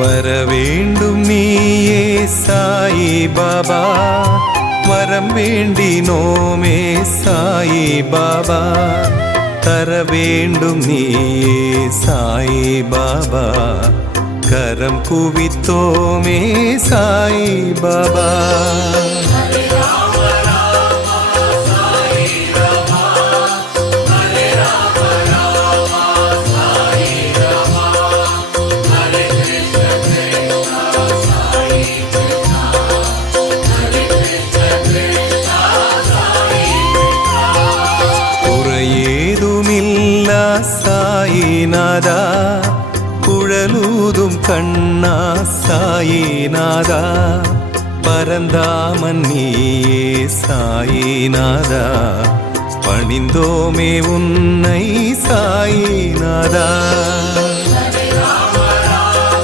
வரவேண்டும் நீயே சாயி பாபா, வரம் வேண்டினோமே சாயி பாபா, தர வேண்டும் நீயே சாயி பாபா, கரம் குவித்தோமே சாயி பாபா. குறையேதுமில்லா சாயிநாதா, குழலூதும் கண்ணா சாயிநாதா, பரந்தாமன் நீயே சாயிநாதா, பணிந்தோமே உன்னை சாயிநாதா.